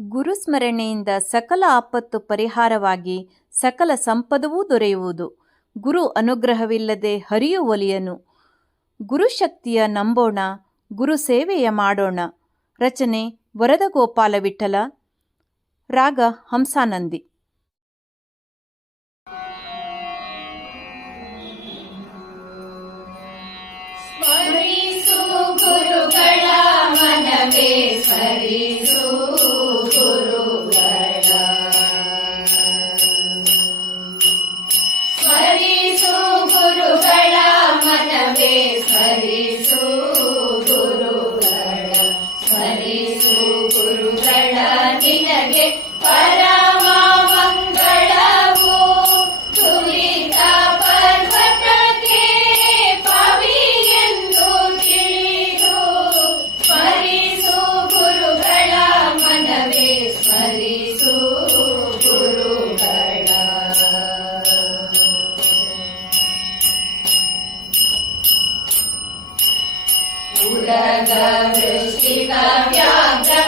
ಗುರುಸ್ಮರಣೆಯಿಂದ ಸಕಲ ಆಪತ್ತು ಪರಿಹಾರವಾಗಿ ಸಕಲ ಸಂಪದವೂ ದೊರೆಯುವುದು. ಗುರು ಅನುಗ್ರಹವಿಲ್ಲದೆ ಹರಿಯು ಒಲಿಯನು. ಗುರುಶಕ್ತಿಯ ನಂಬೋಣ, ಗುರು ಸೇವೆಯ ಮಾಡೋಣ. ರಚನೆ ವರದ ಗೋಪಾಲ ವಿಠಲ ರಾಗ ಹಂಸಾನಂದಿ. ಸ್ಮರಿಸು ಗುರುಗಳ ಮನವೇ ಗುರುಗಳ ನಿನಗೆ ಪರಮ उरग वृष्टिकव्याघ्र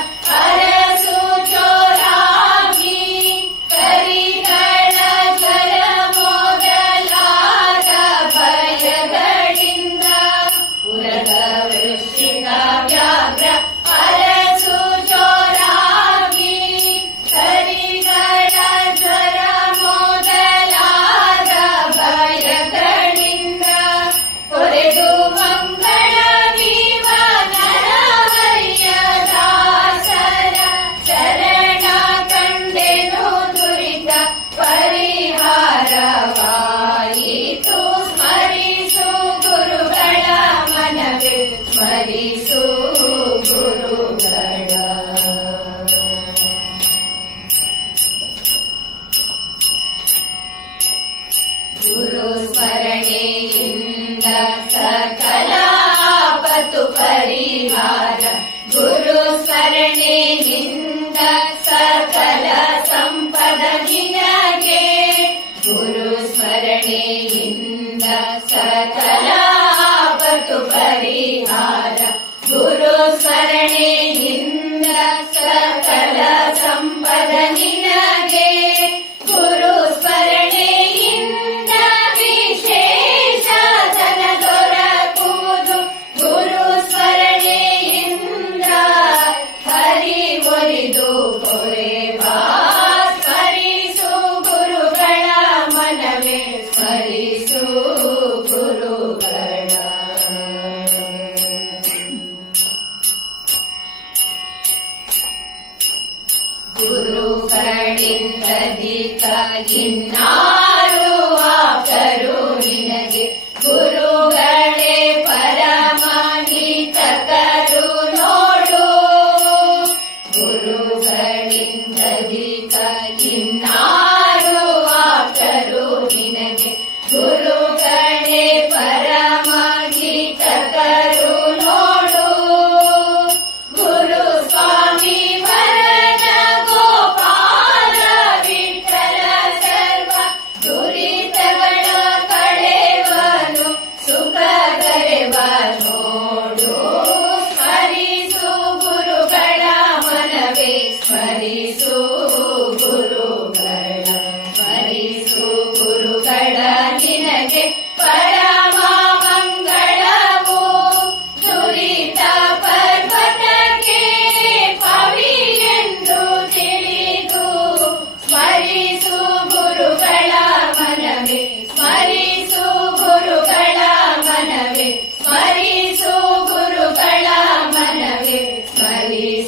सतला पतु जुरु जिन्द सतल संपद जिन के जुरु स्वरणे जिन्द सतला कतु परि भाज जुरु स्वरणे ಇನ್ನಾರು ಆಕರು ನಿನಗೆ ಗುರುಗಳೇ ಪರಮಹಿತಕರು ನೋಡು. ಗುರುಗಳಿಂದಧಿಕ ಇನ್ನಾರು ಆಕರು ನಿನಗೆ ಗುರುಗಳೇ ನೋಡು. ಸ್ಮರಿಸು ಗುರುಗಳ ಮನವೇ. ಸ್ಮರಿಸು ಗುರುಗಳ ಸ್ಮರಿಸು ಗುರುಗಳ ನಿನಗೆ. ಪರಮ ಮಂಗಳವು ದುರಿತ